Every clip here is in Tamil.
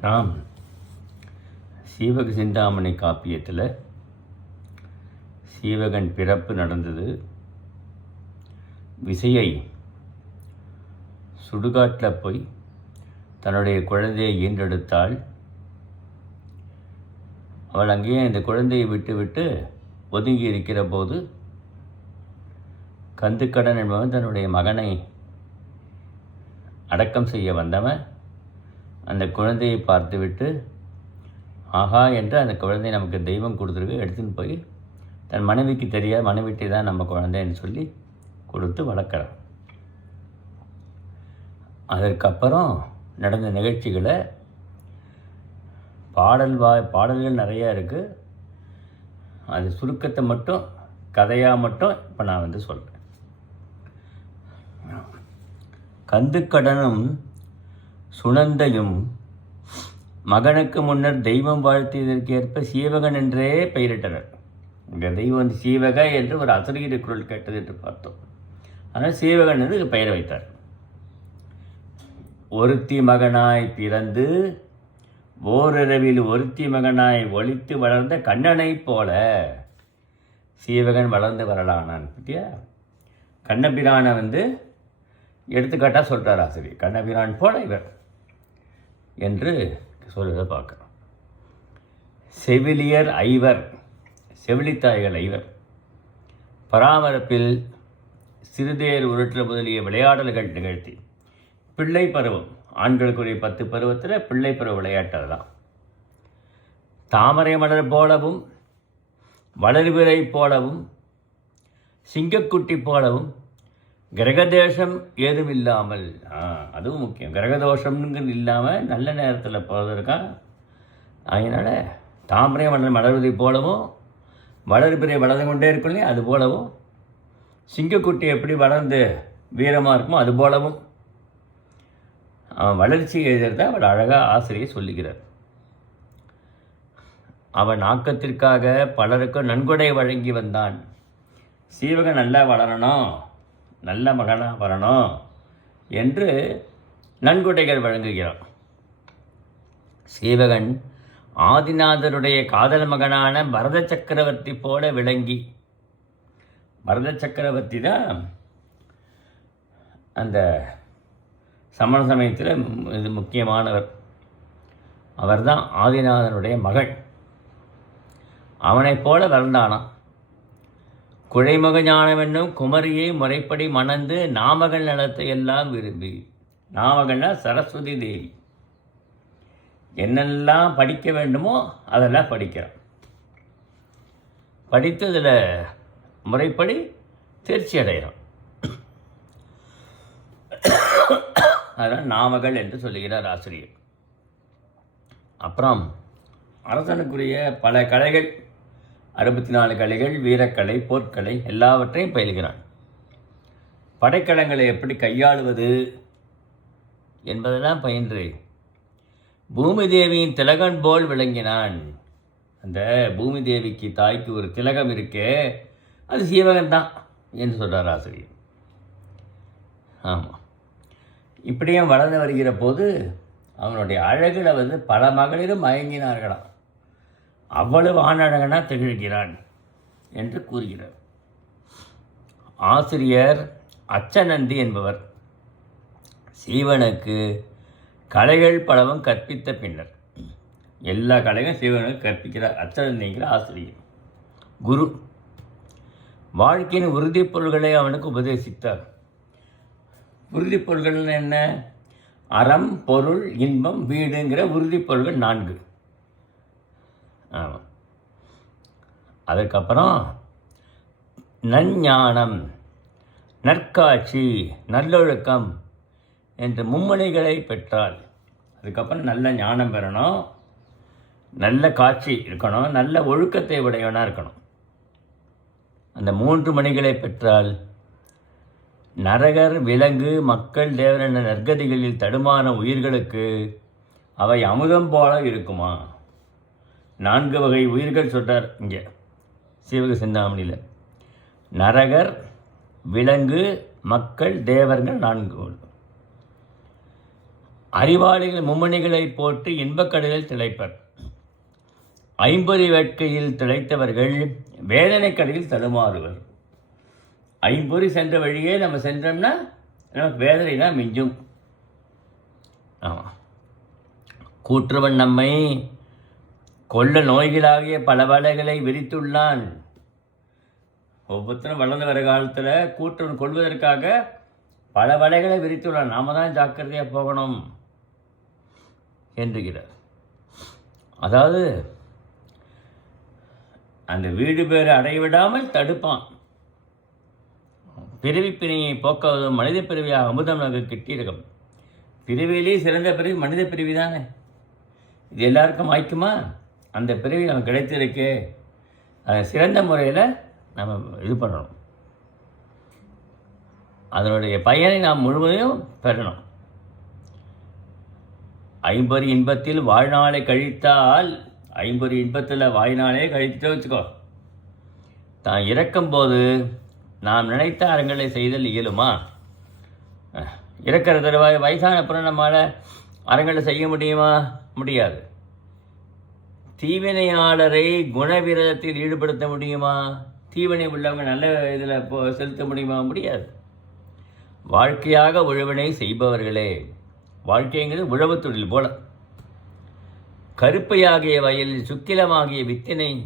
நாம் சீவக சிந்தாமணி காப்பியத்தில் சீவகன் பிறப்பு நடந்தது. விசையை சுடுகாட்டில் போய் தன்னுடைய குழந்தையை ஈன்றெடுத்தாள். அவள் அங்கேயே இந்த குழந்தையை விட்டுவிட்டு ஒதுங்கி இருக்கிற போது கந்துக்கடன் என்பவன் தன்னுடைய மகனை அடக்கம் செய்ய வந்தவன். அந்த குழந்தையை பார்த்துவிட்டு ஆஹா என்று அந்த குழந்தை நமக்கு தெய்வம் கொடுத்துருக்கு எடுத்துன்னு போய் தன் மனைவிக்கு தெரியாத மனைவிட்டே தான் நம்ம குழந்தைன்னு சொல்லி கொடுத்து வளர்க்குறான். அதற்கப்புறம் நடந்த நிகழ்ச்சிகளை பாடல் வா பாடல்கள் நிறையா இருக்குது அது சுருக்கத்தை மட்டும் கதையாக மட்டும் இப்போ நான் வந்து சொல்கிறேன் கந்துக்கடனும் சுனந்தையும் மகனுக்கு முன்னர் தெய்வம் வாழ்த்தியதற்கேற்ப சீவகன் என்றே பெயரிட்டனர். இங்கே தெய்வம் சீவக என்று ஒரு அசரீர குரல் கேட்டது என்று பார்த்தோம். ஆனால் சீவகன் என்று பெயர் வைத்தார். ஒருத்தி மகனாய் பிறந்து ஓரிரவில் ஒருத்தி மகனாய் ஒழித்து வளர்ந்த கண்ணனைப் போல சீவகன் வளர்ந்து வரலானான் பற்றியா கண்ணபிரானை வந்து எடுத்துக்காட்டாக சொல்கிறார் ஆசிரியர். கண்ணபிரான் போல இவர். என்று சொல்வதை பார்க்குறோம். செவிலியர் ஐவர் செவிலித்தாய்கள் ஐவர். பராமரிப்பில் சிறுதேர் உருட்டு முதலிய விளையாடல்கள் நிகழ்த்தி. பிள்ளை பருவம் ஆண்களுக்குரிய பத்து பருவத்தில் பிள்ளை பருவ விளையாட்டு அதுதான். தாமரை மலர் போலவும் வளர்விரை போலவும் சிங்கக்குட்டி போலவும் கிரகதேஷம் ஏதும் இல்லாமல் ஆ அதுவும் முக்கியம். கிரகதோஷம்ங்கிறது இல்லாமல் நல்ல நேரத்தில் போவதற்கா அதனால் தாமரை மலர் மலர்வதை போலவும் வளர்பிறை வளர்ந்து கொண்டே இருக்கும் இல்லையா? அது போலவும் சிங்கக்குட்டி எப்படி வளர்ந்து வீரமாக இருக்குமோ அது போலவும் அவன் வளர்ச்சி எழுதுறத அவர் அழகாக ஆசிரியர் சொல்லுகிறார். அவன் ஆக்கத்திற்காக பலருக்கும் நன்கொடை வழங்கி வந்தான். சீவகன் நல்லா வளரணும். நல்ல மகனாக வரணும் என்று நன்கொடைகள் வழங்குகிறோம். சீவகன் ஆதிநாதருடைய காதல் மகனான பரத சக்கரவர்த்தி போல விளங்கி பரத சக்கரவர்த்தி தான் அந்த சமண சமயத்தில் இது முக்கியமானவர். அவர்தான் ஆதிநாதனுடைய மகள். அவனைப் போல வளர்ந்தானான் குழைமக ஞானமென்னும் குமரியை முறைப்படி மணந்து நாமகள் நலத்தை எல்லாம் விரும்பி. நாமகள்னா சரஸ்வதி தேவி. என்னெல்லாம் படிக்க வேண்டுமோ அதெல்லாம் படிக்கிறான் படித்ததில் முறைப்படி தேர்ச்சி அடைகிறான் அதனால் நாமகள் என்று சொல்லுகிறார் ஆசிரியர். அப்புறம் அரசனுக்குரிய பல கலைகள் அறுபத்தி நாலு கலைகள் வீரக்கலை போர்க்கலை எல்லாவற்றையும் பயில்கிறான். படைக்கலங்களை எப்படி கையாளுவது என்பதெல்லாம் பயின்று. பூமி தேவியின் திலகன் போல் விளங்கினான். அந்த பூமி தேவிக்கு தாய்க்கு ஒரு திலகம் இருக்கே அது சீவகன் தான் என்று சொல்கிறார் ஆசிரியர். ஆமாம் இப்படியும் வளர்ந்து வருகிற போது அவனுடைய அழகில் வந்து பல மகளிரும் மயங்கினார்களாம். அவ்வளவு ஆணழகனா திகழ்கிறான் என்று கூறுகிறார். ஆசிரியர் அச்சநந்தி என்பவர் சீவனுக்கு கலைகள் பலவும் கற்பித்த பின்னர் எல்லா கலையும் சீவனுக்கு கற்பிக்கிறார் அச்சநந்திங்கிற ஆசிரியர். குரு வாழ்க்கையின் உறுதிப் பொருள்களை அவனுக்கு உபதேசித்தார். உறுதிப் பொருள்கள் என்ன? அறம் பொருள் இன்பம் வீடுங்கிற உறுதிப் பொருள்கள் நான்கு. ஆமாம் அதுக்கப்புறம் நஞ்ஞானம் நற்காட்சி நல்லொழுக்கம் என்ற மும்மணிகளை பெற்றால் அதுக்கப்புறம் நல்ல ஞானம் பெறணும் நல்ல காட்சி இருக்கணும் நல்ல ஒழுக்கத்தை உடையவனாக இருக்கணும். அந்த மூன்று மணிகளை பெற்றால் நரகர் விலங்கு மக்கள் தேவர் நற்கதிகளில் தடுமான உயிர்களுக்கு அவை அமுதம் போல இருக்குமா? நான்கு வகை உயிர்கள் சொல்கிறார் இங்கே. சீவக சிந்தாமணியில். நரகர் விலங்கு மக்கள் தேவர்கள் நான்கு. அறிவாளிகள் மும்மணிகளை போட்டு இன்பக்கடலில் திளைப்பர். ஐம்பொறி வேட்கையில் திளைத்தவர்கள் வேதனை கடலில் தடுமாறுவர். ஐம்பொறி சென்ற வழியே நம்ம சென்றோம்னா நமக்கு வேதனை தான் மிஞ்சும். ஆமாம் கூற்றுவன் நம்மை கொள்ள நோய்களாகிய பல வலைகளை விரித்துள்ளான். ஒவ்வொருத்தரும் வளர்ந்து வர காலத்தில் கூட்டம் கொள்வதற்காக பல வலைகளை விரித்துள்ளான். நாம தான் ஜாக்கிரதையாக போகணும் என்றுகிறார் அதாவது அந்த வீடு பேரை அடைவிடாமல் தடுப்பான். பிறவி பிணியை போக்குவதும் மனித பிறவியாக அமுதம் நகர் கிட்டியிருக்கும் பிரிவிலேயே சிறந்த பிரிவு மனித பிரிவு தானே இது எல்லாருக்கும் வாய்க்குமா அந்த பிறவி நமக்கு கிடைத்திருக்கு அதை சிறந்த முறையில் நம்ம இது பண்ணணும். அதனுடைய பயனை நாம் முழுவதையும் பெறணும். ஐம்பது இன்பத்தில் வாழ்நாளை கழித்தால் ஐம்பது இன்பத்தில் வாழ்நாளே கழித்துட்டு வச்சுக்கோ. தான் இறக்கும்போது நாம் நினைத்த அறங்களை செய்தல் இயலுமா? இறக்கிற தருவாய் வயசான அப்புறம் நம்மளால் அறங்களை செய்ய முடியுமா? முடியாது. தீவினையாளரை குணவிரதத்தில் ஈடுபடுத்த முடியுமா? தீவினை உள்ளவங்க நல்ல இதில் போ செலுத்த முடியுமா? முடியாது. வாழ்க்கையாக உழவினை செய்பவர்களே வாழ்க்கைங்கிறது உழவுத் தொழில் போல. கருப்பையாகிய வயலில் சுக்கிலமாகிய வித்தினை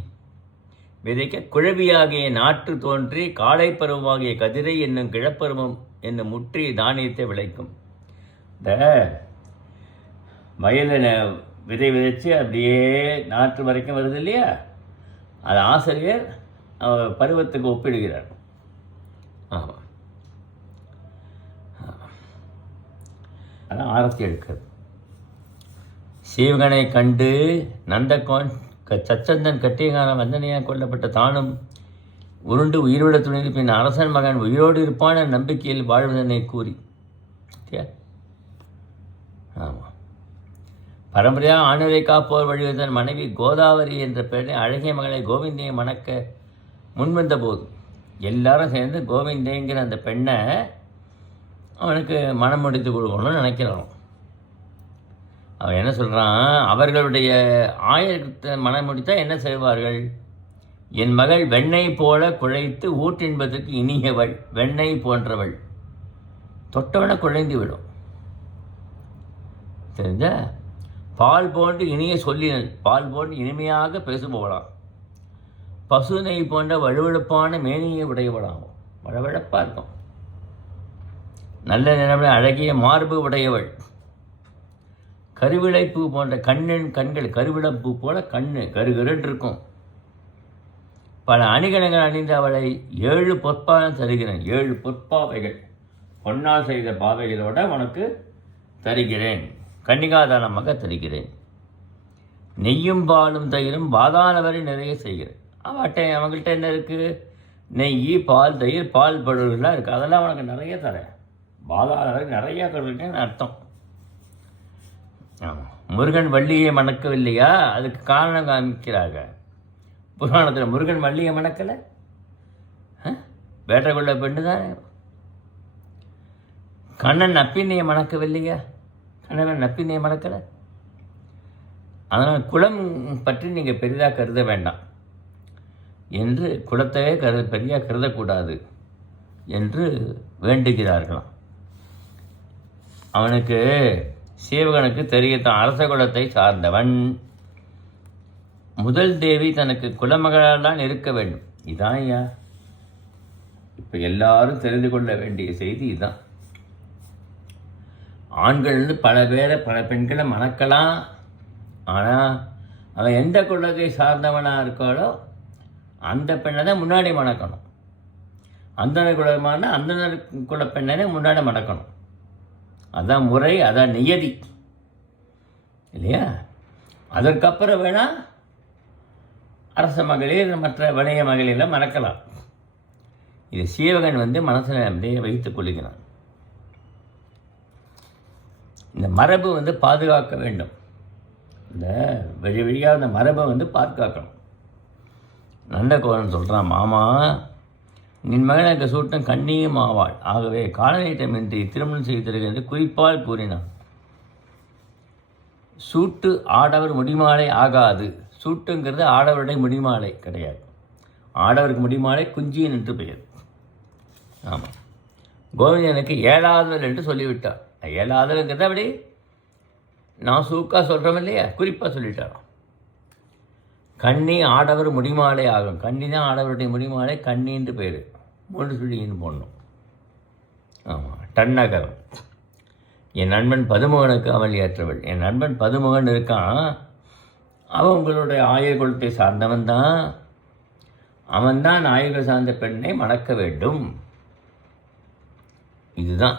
விதைக்க குழவியாகிய நாற்று தோன்றி காளை பருவமாகிய கதிரை என்னும் கிழப்பருவம் என்னும் முற்றி தானியத்தை விளைக்கும். இந்த வயலில் விதை விதைச்சு அப்படியே நாற்று வரைக்கும் வருது இல்லையா? அது ஆசிரியர் அவர் பருவத்துக்கு ஒப்பிடுகிறார். ஆமாம் அதான் ஆரத்தி எடுக்கிறது. சீவகனை கண்டு நந்தகோன் க- சச்சந்தன் கட்டியகான வந்தனையாக கொல்லப்பட்ட தானும் உருண்டு உயிரோட துணிந்து பின் அரசன் மகன் உயிரோடு இருப்பான நம்பிக்கையில் வாழ்வதனை கூறி. ஆமாம் பரம்பரையாக ஆணுரை காப்போர் வழிவதன் மனைவி கோதாவரி என்ற பெண்ணை அழகிய மகளை கோவிந்தையை மணக்க முன்வந்த போது எல்லாரும் சேர்ந்து கோவிந்தைங்கிற அந்த பெண்ணை அவனுக்கு மனம் முடித்து கொடுக்கணும்னு நினைக்கிறான் அவன் என்ன சொல்கிறான் அவர்களுடைய ஆயிரத்தை மனம் முடித்தா என்ன செய்வார்கள்? என் மகள் வெண்ணெய் போல குழைத்து ஊட்டின்பதற்கு இனியவள் வெண்ணெய் போன்றவள். தொட்டவனை குழைந்து விடும். தெரிஞ்சா? பால் போன்று இனிய சொல்லினல் பால் போன்று இனிமையாக பேசுபவளாம். பசு நெய் போன்ற வழுவழுப்பான மேனியை உடையவளாகும் வளவழப்பாக இருக்கும். நல்ல நிலைமையில் அழகிய மார்பு உடையவள். கருவிளைப்பூ போன்ற கண்ணின் கண்கள் கருவிளப்பூ போல கண்ணு கருகருன்னு இருக்கும் பல அணிகலங்கள் அணிந்த அவளை ஏழு பொற்பாலம் தருகிறேன். ஏழு பொற்பாவைகள். பொன்னால் செய்த பாவைகளோட உனக்கு தருகிறேன். கன்னிகாதானமாக தருகிறேன். நெய்யும் பாலும் தயிரும் பாதாள வரை நிறைய செய்கிறேன். அவட்ட அவங்கள்ட்ட என்ன இருக்குது நெய் பால் தயிர் பால் பழுவெல்லாம் இருக்குது அதெல்லாம் உனக்கு நிறைய தரேன். பாதாள வரை நிறைய கொடுக்குறேன்னு அர்த்தம்? ஆமாம் முருகன் வள்ளியை மணக்கவில்லையா? அதுக்கு காரணம் காமிக்கிறாங்க. புராணத்தில் முருகன் வள்ளியை மணக்கலை? வேட்டை கொள்ள பெண்ணு தானே கண்ணன் அப்பின்னையை மணக்கவில்லையா? அதனால் நப்பின்னையை மணக்கலை அதனால் குலம் பற்றி நீங்கள் பெரிதாக கருத வேண்டாம் என்று குலத்தையே கருத பெரியாக கருதக்கூடாது என்று வேண்டுகிறார்களாம். அவனுக்கு சீவகனுக்கு தெரியத்தான் அரச குலத்தை சார்ந்தவன். முதல் தேவி தனக்கு குலமகளால் இருக்க வேண்டும். இதான் ஐயா. இப்போ எல்லாரும் தெரிந்து கொள்ள வேண்டிய செய்தி இதுதான் ஆண்கள் வந்து பல பேரை பல பெண்களை மணக்கலாம். ஆனால் அவன் எந்த குலத்தை சார்ந்தவனாக இருக்காளோ அந்த பெண்ணை தான் முன்னாடி மணக்கணும். அந்த குலமான அந்த குல பெண்ணனை முன்னாடி மணக்கணும். அதான் முறை அதான் நியதி. இல்லையா? அதற்கப்புறம் வேணால் அரச மகளிர் மற்ற வணிக மகளிரெல்லாம் மறக்கலாம் இது சீவகன் வந்து மனசில் அப்படியே வைத்துக் கொள்கிறான். இந்த மரபு வந்து பாதுகாக்க வேண்டும். இந்த வெளி வழியாக அந்த மரபை வந்து பாதுகாக்கணும். நந்தகோரன் சொல்கிறான் மாமா நின் மகனுக்கு சூட்டம் கண்ணியும் ஆவாள். ஆகவே காலநீட்டமின்றி திருமணம் செய்து தருகிறது குறிப்பால் கூறினான். சூட்டு ஆடவர் முடிமாலை ஆகாது. சூட்டுங்கிறது ஆடவருடைய முடிமாலை கிடையாது. ஆடவருக்கு முடிமாலை குஞ்சியன் என்று பெயர். ஆமாம். கோவிந்தனுக்கு ஏழாவது என்று சொல்லிவிட்டார். ஏழாதவங்கிறத அப்படி நான் சூக்கா சொல்கிறோம் இல்லையா? குறிப்பாக சொல்லிட்டாராம் கண்ணி ஆடவர் முடிமாலை ஆகும். கண்ணி தான் ஆடவருடைய முடிமாலை கண்ணின்னு பேர். மூன்று சுழின்னு போடணும். ஆமாம் டன்னகரம் என் நண்பன் பதுமுகனுக்கு அவள் ஏற்றவள். என் நண்பன் பதுமுகன் இருக்கான். அவன் உங்களுடைய ஆயர் குலத்தை சார்ந்தவன் தான். அவன்தான் நாயகர் சார்ந்த பெண்ணை மணக்க வேண்டும். இதுதான்.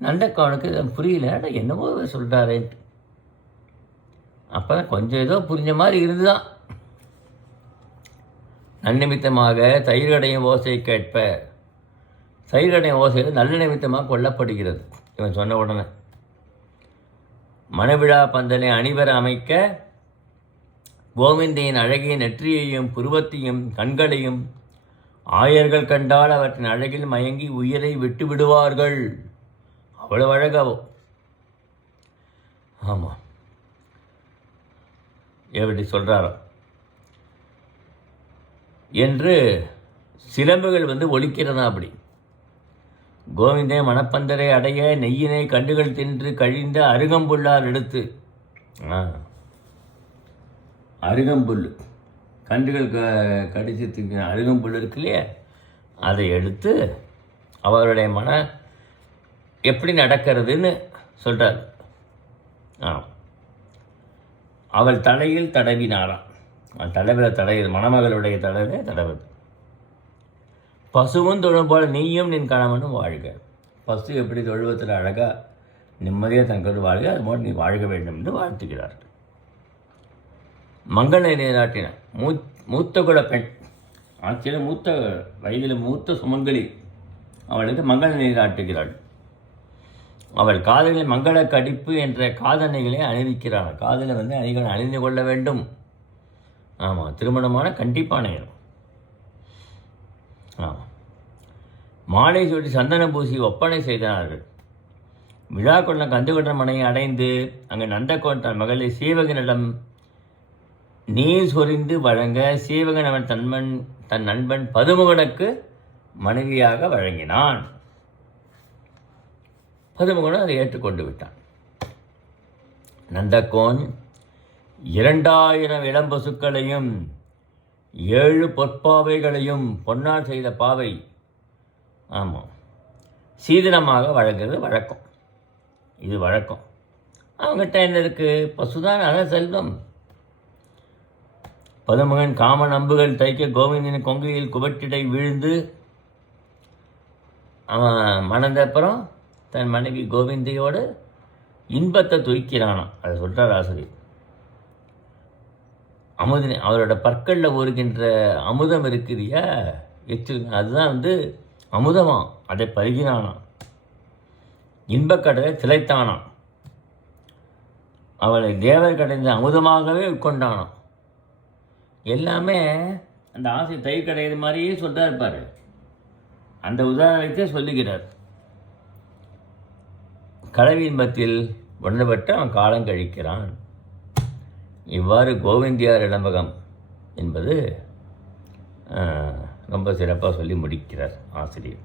நண்டக்கவனுக்கு இது புரியல. என்னவோ சொல்கிறாரேன்ட்டு அப்போ கொஞ்சம் ஏதோ புரிஞ்ச மாதிரி இருந்துதான். நன்னிமித்தமாக தயிரடையும் ஓசை கேட்ப. தயிரடையும் ஓசையில் நல்ல நிமித்தமாக கொல்லப்படுகிறது. இவன் சொன்ன உடனே. மனவிழா பந்தலை அணிவர அமைக்க கோவிந்தையின் அழகிய நெற்றியையும் புருவத்தையும் கண்களையும் ஆயர்கள் கண்டால் அவற்றின் அழகில் மயங்கி உயிரை விட்டு விடுவார்கள் அவ்வளோ அழகாகும் ஆமாம் எப்படி சொல்கிறாரோ என்று சிலம்புகள் வந்து ஒழிக்கிறதா அப்படி? கோவிந்தே மணப்பந்தரை அடைய நெய்யினை கண்டுகள் தின்று கழிந்த அருகம்புள்ளார் எடுத்து. ஆ. அருகம்புல் கன்றுகள் க கடிச்சு திங்க அருகம்புல் இருக்கு இல்லையா? அதை எடுத்து அவருடைய மன எப்படி நடக்கிறதுன்னு சொல்கிறார் ஆ அவள் தலையில் தடவினாராம் அவள் தலைவில் தடவி மணமகளுடைய தலையில் தடவுது பசுவும் தொழும் போல் நீயும் நின் கணவனும் வாழ்க. பசு எப்படி தொழுவத்தில் அழகாக நிம்மதியாக தங்கோடு வாழ்க அது போல் நீ வாழ்க வேண்டும் என்று வாழ்த்துகிறார் மங்களை நீராட்டின மூ மூத்த குல பெண் ஆட்சியில் மூத்த வயதில் மூத்த சுமங்கலி அவளுக்கு மங்கள நீராட்டுகிறாள். அவள் காதலில் மங்கள கடிப்பு என்ற காதனைகளை அணிவிக்கிறாள். காதலை வந்து அணிகள் அணிந்து கொள்ள வேண்டும். ஆமாம் திருமணமான கண்டிப்பாக அணையணும் ஆமாம் மாலை சூட்டி சந்தன பூசி ஒப்பனை செய்தார்கள். விழா கொண்ட கந்துகொண்ட மனையை அடைந்து அங்கு நந்தகோட்டான் மகளை சீவகனிடம் நீர் சொரிந்து வழங்க சீவகன் அவன் தன்மன் தன் நண்பன் பதுமுகனுக்கு மனைவியாக வழங்கினான். பதுமுகனும் அதை ஏற்றுக்கொண்டு விட்டான். நந்தகோன் இரண்டாயிரம் இளம்பசுக்களையும் ஏழு பொற்பாவைகளையும் பொன்னால் செய்த பாவை. ஆமாம் சீதனமாக வழங்குறது வழக்கம். இது வழக்கம். அவங்ககிட்ட என்ன இருக்குது பசுதான் அத செல்வம். பதுமகன் காம நம்புகள் தைக்க கோவிந்தின் கொங்கையில் குவட்டிடை விழுந்து அவன் மணந்த அப்புறம் தன் மனைவி கோவிந்தையோடு இன்பத்தை துய்க்கிறானாம் அதை சொல்கிறார் ஆசிரியர். அமுதினை அவரோட பற்களில் ஊறுகின்ற அமுதம் இருக்குதியா எச்சில் அதுதான் வந்து அமுதமாம் அதை பருகினானாம் இன்பக்கடலை திளைத்தானாம் அவளை தேவர் கடைந்த அமுதமாகவே உட்கொண்டானாம் எல்லாமே அந்த ஆசை தயிர் கடையிற மாதிரியே சொல்கிறார் இருப்பார் அந்த உதாரணத்தை சொல்லுகிறார். கடவி மத்தியில் உணர்பட்டு அவன் காலம் கழிக்கிறான். இவ்வாறு கோவிந்தியார் இடம்பகம் என்பது ரொம்ப சிறப்பாக சொல்லி முடிக்கிறார் ஆசிரியர்.